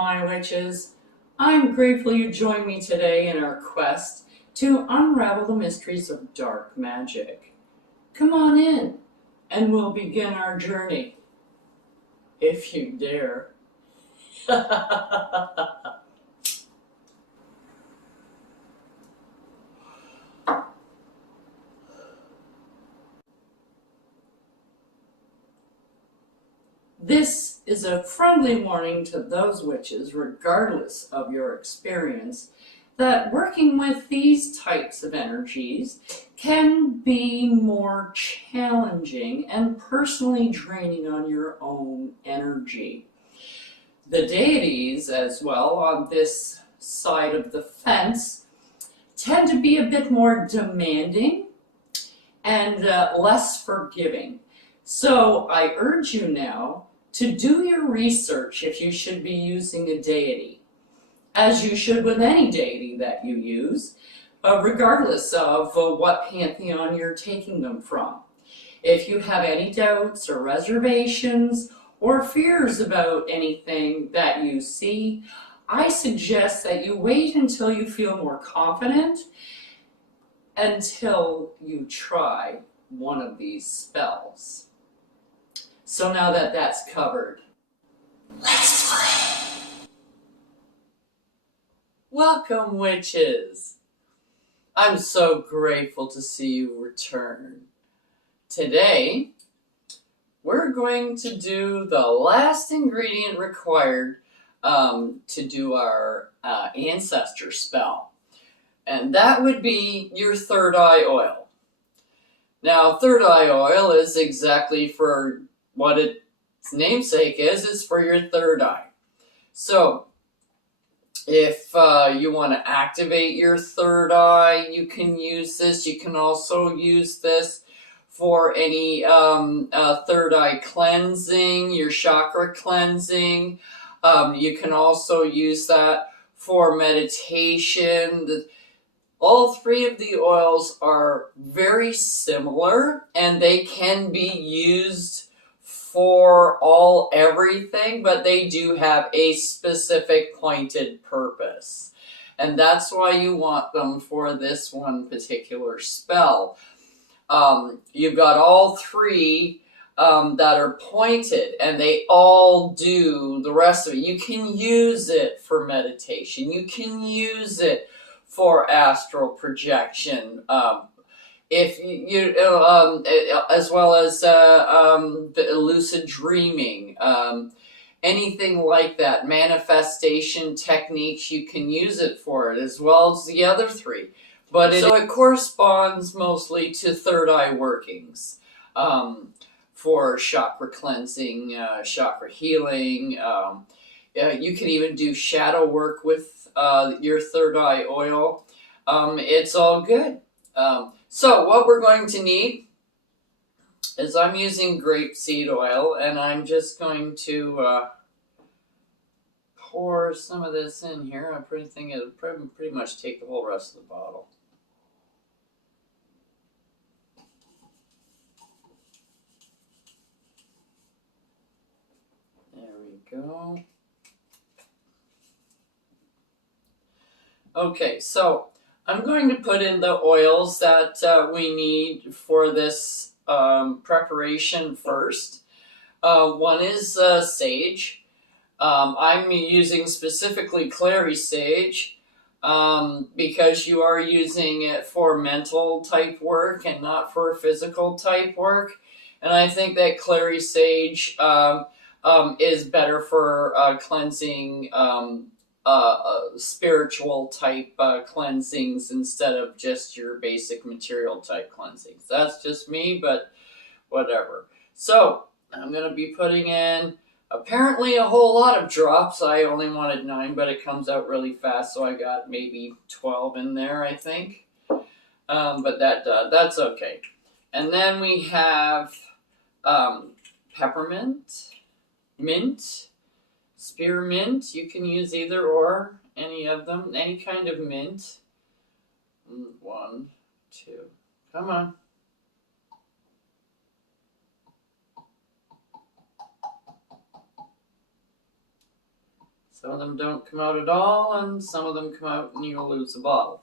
my witches. I'm grateful you joined me today in our quest to unravel the mysteries of dark magic. Come on in, and we'll begin our journey, if you dare. This is a friendly warning to those witches, regardless of your experience, that working with these types of energies can be more challenging and personally draining on your own energy. The deities, as well, on this side of the fence, tend to be a bit more demanding and less forgiving. So I urge you now to do your research if you should be using a deity, as you should with any deity that you use, regardless of what pantheon you're taking them from. If you have any doubts or reservations or fears about anything that you see, I suggest that you wait until you feel more confident until you try one of these spells. So now that that's covered, let's play! Welcome, witches! I'm so grateful to see you return. Today, we're going to do the last ingredient required to do our ancestor spell. And that would be your third eye oil. Now, third eye oil is exactly for what its namesake is. It's for your third eye. So, if you want to activate your third eye, you can use this. You can also use this for any third eye cleansing, your chakra cleansing. You can also use that for meditation. All three of the oils are very similar, and they can be used for everything, but they do have a specific pointed purpose. And that's why you want them for this one particular spell. You've got all three that are pointed, and they all do the rest of it. You can use it for meditation. You can use it for astral projection, if you as well as lucid dreaming, anything like that, manifestation techniques, you can use it for it, as well as the other three. But so it corresponds mostly to third eye workings, for chakra cleansing, chakra healing. You can even do shadow work with your third eye oil. It's all good. So what we're going to need is, I'm using grapeseed oil, and I'm just going to pour some of this in here. I think it'll pretty much take the whole rest of the bottle. There we go. Okay, so I'm going to put in the oils that we need for this preparation first. One is sage. I'm using specifically clary sage because you are using it for mental type work and not for physical type work. And I think that clary sage is better for cleansing spiritual type cleansings instead of just your basic material type cleansings. That's just me, but whatever. So I'm going to be putting in apparently a whole lot of drops. I only wanted 9, but it comes out really fast, so I got maybe 12 in there, I think. But that's okay. And then we have peppermint, mint, spearmint. You can use either or, any of them, any kind of mint. 1, 2, come on. Some of them don't come out at all, and some of them come out and you'll lose the bottle.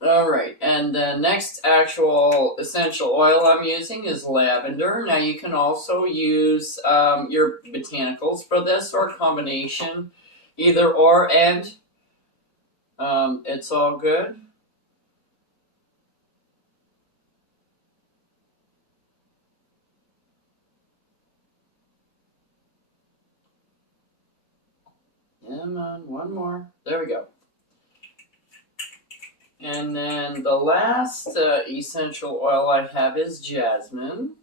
Alright, and the next actual essential oil I'm using is lavender. Now you can also use your botanicals for this, or a combination, either or, and it's all good. Come on, one more. There we go. And then the last essential oil I have is jasmine.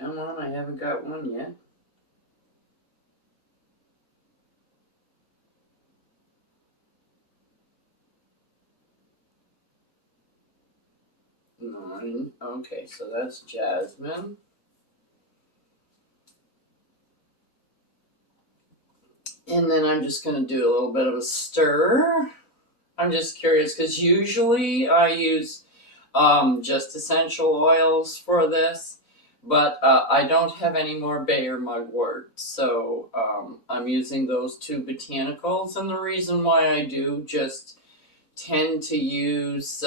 Come on, I haven't got one yet. Nine. Okay, so that's jasmine. And then I'm just going to do a little bit of a stir. I'm just curious because usually I use just essential oils for this, but I don't have any more bay or mugwort, so I'm using those two botanicals. And the reason why I do just tend to use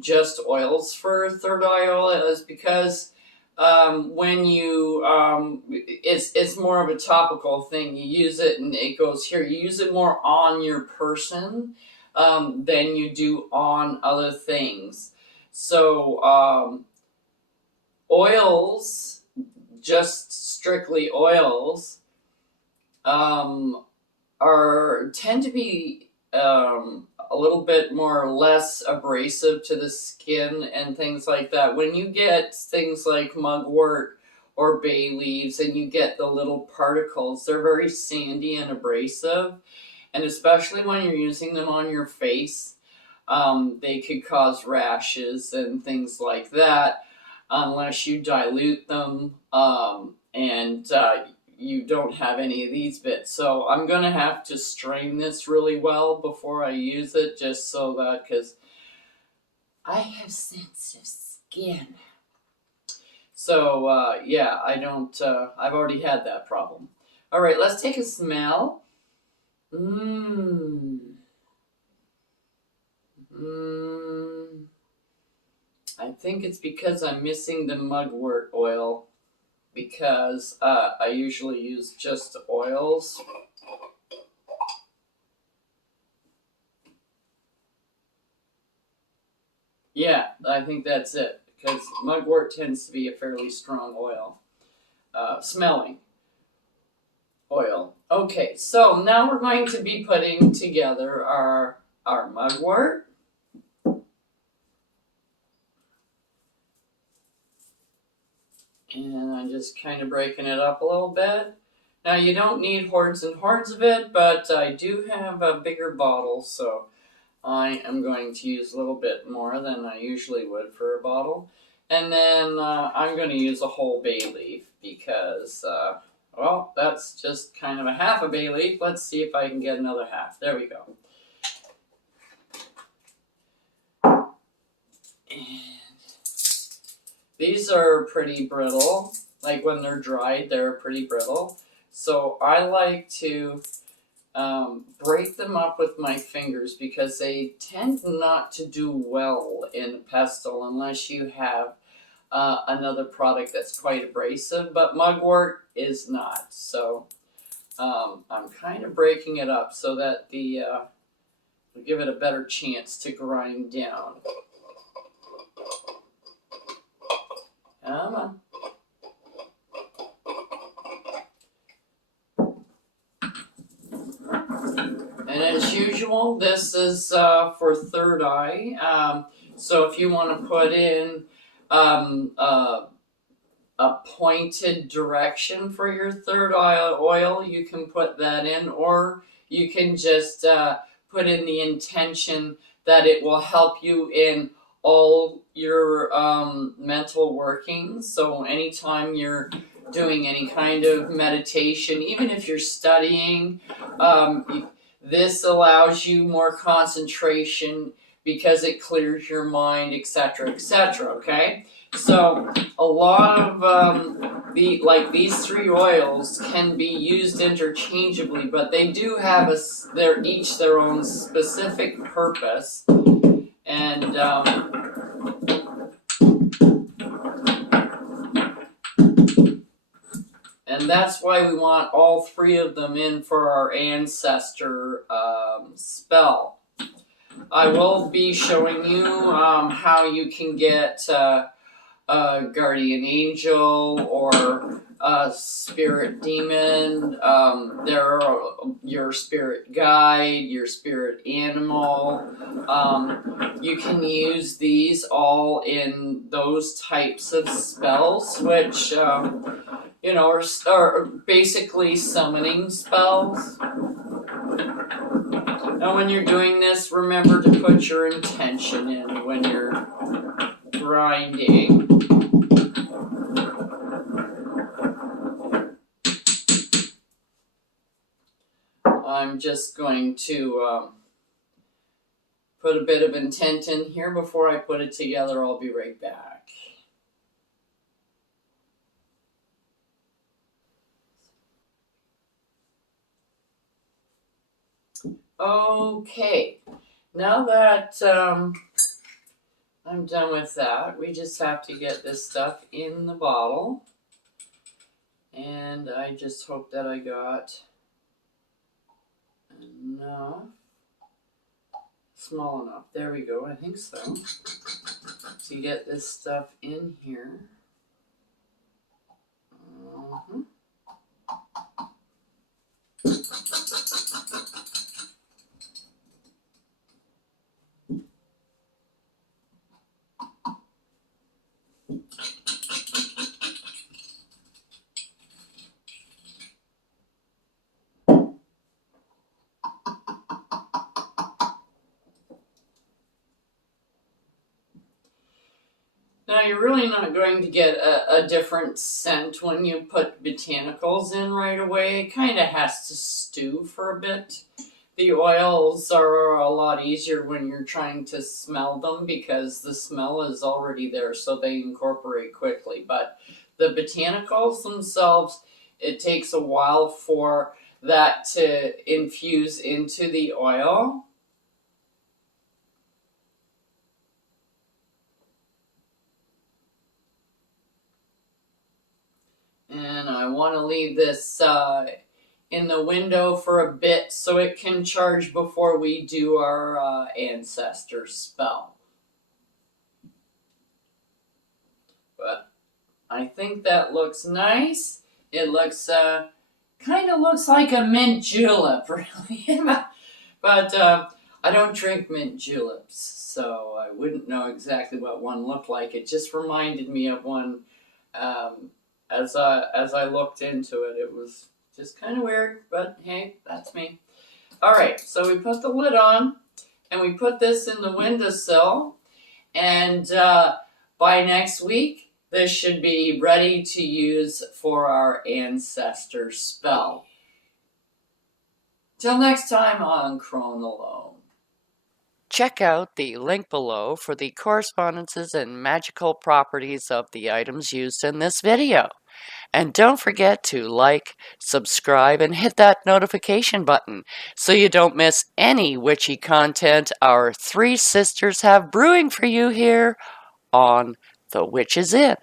just oils for third eye oil is because when you it's more of a topical thing. You use it and it goes here. You use it more on your person than you do on other things. So oils, just strictly oils, tend to be a little bit more or less abrasive to the skin and things like that. When you get things like mugwort or bay leaves and you get the little particles, they're very sandy and abrasive. And especially when you're using them on your face, they could cause rashes and things like that unless you dilute them and you don't have any of these bits. So I'm going to have to strain this really well before I use it, just so that, because I have sensitive skin. So yeah, I don't, I've already had that problem. All right, let's take a smell. I think it's because I'm missing the mugwort oil, because I usually use just oils. Yeah, I think that's it, because mugwort tends to be a fairly strong oil, smelling oil. Okay, so now we're going to be putting together our mugwort. And I'm just kind of breaking it up a little bit. Now you don't need hordes and hordes of it, but I do have a bigger bottle, so I am going to use a little bit more than I usually would for a bottle. And then I'm going to use a whole bay leaf because, well, that's just kind of a half a bay leaf. Let's see if I can get another half. There we go. These are pretty brittle. Like when they're dried, they're pretty brittle. So I like to break them up with my fingers because they tend not to do well in pestle unless you have another product that's quite abrasive. But mugwort is not. So I'm kind of breaking it up so that will give it a better chance to grind down. Come on. And as usual, this is for third eye. So if you want to put in a pointed direction for your third eye oil, you can put that in, or you can just put in the intention that it will help you in all your mental workings. So anytime you're doing any kind of meditation, even if you're studying, this allows you more concentration because it clears your mind, etc., etc. Okay, so a lot of these three oils can be used interchangeably, but they do have they're each their own specific purpose, and that's why we want all three of them in for our ancestor spell. I will be showing you how you can get a guardian angel or a spirit demon. There are your spirit guide, your spirit animal. You can use these all in those types of spells, which are basically summoning spells. Now, when you're doing this, remember to put your intention in when you're grinding. I'm just going to put a bit of intent in here before I put it together. I'll be right back. Okay, now that I'm done with that, we just have to get this stuff in the bottle. And I just hope that I got enough, small enough. There we go, I think so. To get this stuff in here. Now, you're really not going to get a different scent when you put botanicals in right away. It kind of has to stew for a bit. The oils are a lot easier when you're trying to smell them because the smell is already there, so they incorporate quickly. But the botanicals themselves, it takes a while for that to infuse into the oil. And I want to leave this in the window for a bit so it can charge before we do our ancestor spell. But I think that looks nice. It looks kind of looks like a mint julep, really. But I don't drink mint juleps, so I wouldn't know exactly what one looked like. It just reminded me of one. As I looked into it, it was just kind of weird, but hey, that's me. All right, so we put the lid on, and we put this in the windowsill, and by next week, this should be ready to use for our ancestor spell. Till next time on Crone Alone. Check out the link below for the correspondences and magical properties of the items used in this video. And don't forget to like, subscribe, and hit that notification button so you don't miss any witchy content our three sisters have brewing for you here on The Witches Inn.